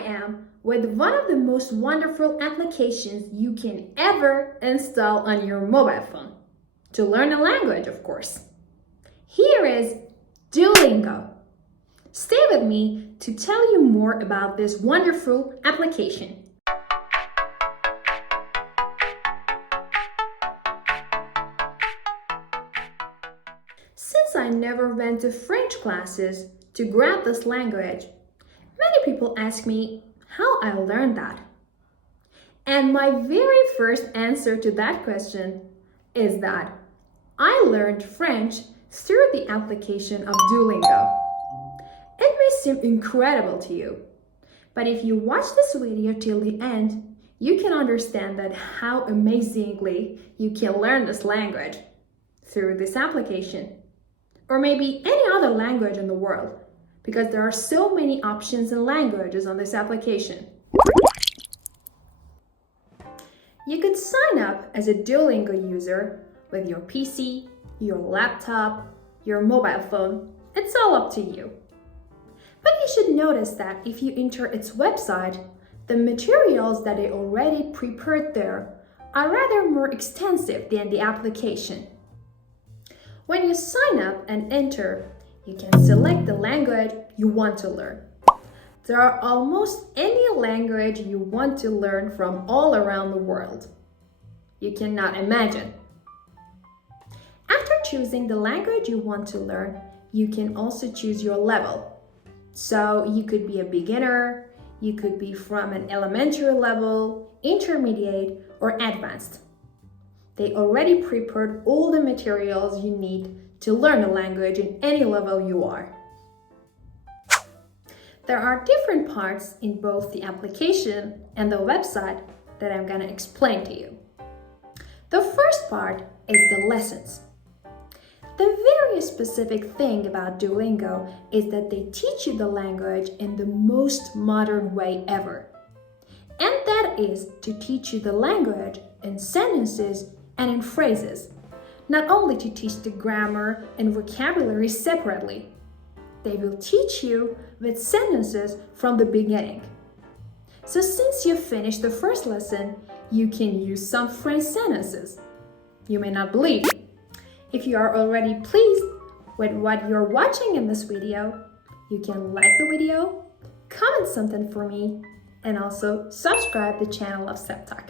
am with one of the most wonderful applications you can ever install on your mobile phone. To learn a language, of course. Here is Duolingo. Stay with me to tell you more about this wonderful application. Since I never went to French classes to grab this language, many people ask me how I learned that. And my very first answer to that question is that I learned French through the application of Duolingo. It may seem incredible to you, but if you watch this video till the end, you can understand that how amazingly you can learn this language through this application. Or maybe any other language in the world, because there are so many options and languages on this application. You could sign up as a Duolingo user with your PC, your laptop, your mobile phone. It's all up to you. But you should notice that if you enter its website, the materials that they already prepared there are rather more extensive than the application. When you sign up and enter, you can select the language you want to learn. There are almost any language you want to learn from all around the world. You cannot imagine. After choosing the language you want to learn, you can also choose your level. So you could be a beginner, you could be from an elementary level, intermediate, or advanced. They already prepared all the materials you need to learn a language in any level you are. There are different parts in both the application and the website that I'm going to explain to you. The first part is the lessons. The very specific thing about Duolingo is that they teach you the language in the most modern way ever. And that is to teach you the language in sentences and in phrases, not only to teach the grammar and vocabulary separately. They will teach you with sentences from the beginning. So since you finished the first lesson, you can use some French sentences. You may not believe. If you are already pleased with what you're watching in this video, you can like the video, comment something for me, and also subscribe the channel of Septalk.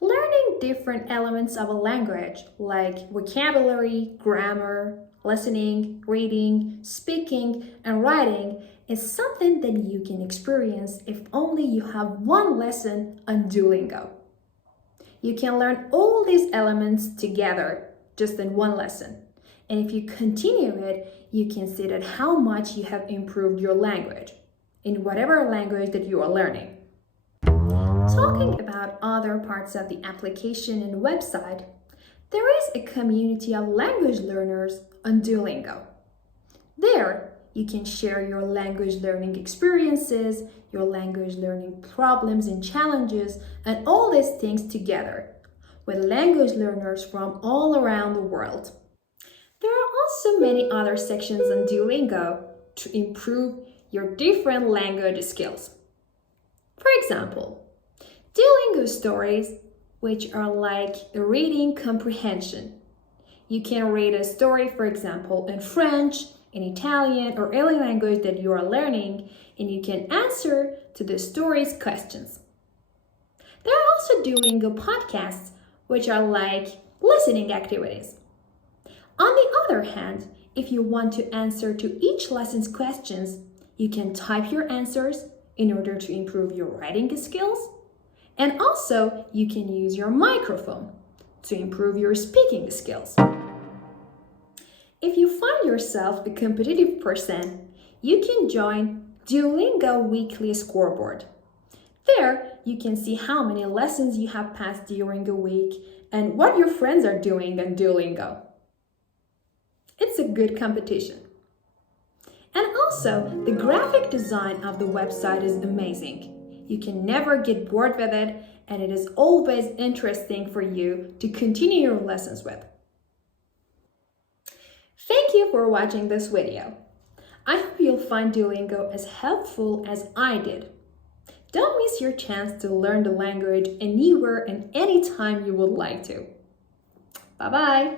Learning different elements of a language like vocabulary, grammar, listening, reading, speaking, and writing is something that you can experience if only you have one lesson on Duolingo. You can learn all these elements together just in one lesson. And if you continue it, you can see that how much you have improved your language in whatever language that you are learning. Talking about other parts of the application and website, there is a community of language learners on Duolingo. There, you can share your language learning experiences, your language learning problems and challenges, and all these things together with language learners from all around the world. There are also many other sections on Duolingo to improve your different language skills. For example, Duolingo stories, which are like a reading comprehension. You can read a story, for example, in French, in Italian, or any language that you are learning, and you can answer to the story's questions. There are also Duolingo podcasts, which are like listening activities. On the other hand, if you want to answer to each lesson's questions, you can type your answers in order to improve your writing skills. And also, you can use your microphone to improve your speaking skills. If you find yourself a competitive person, you can join Duolingo Weekly Scoreboard. There, you can see how many lessons you have passed during a week and what your friends are doing on Duolingo. It's a good competition. And also, the graphic design of the website is amazing. You can never get bored with it, and it is always interesting for you to continue your lessons with. Thank you for watching this video. I hope you'll find Duolingo as helpful as I did. Don't miss your chance to learn the language anywhere and anytime you would like to. Bye-bye!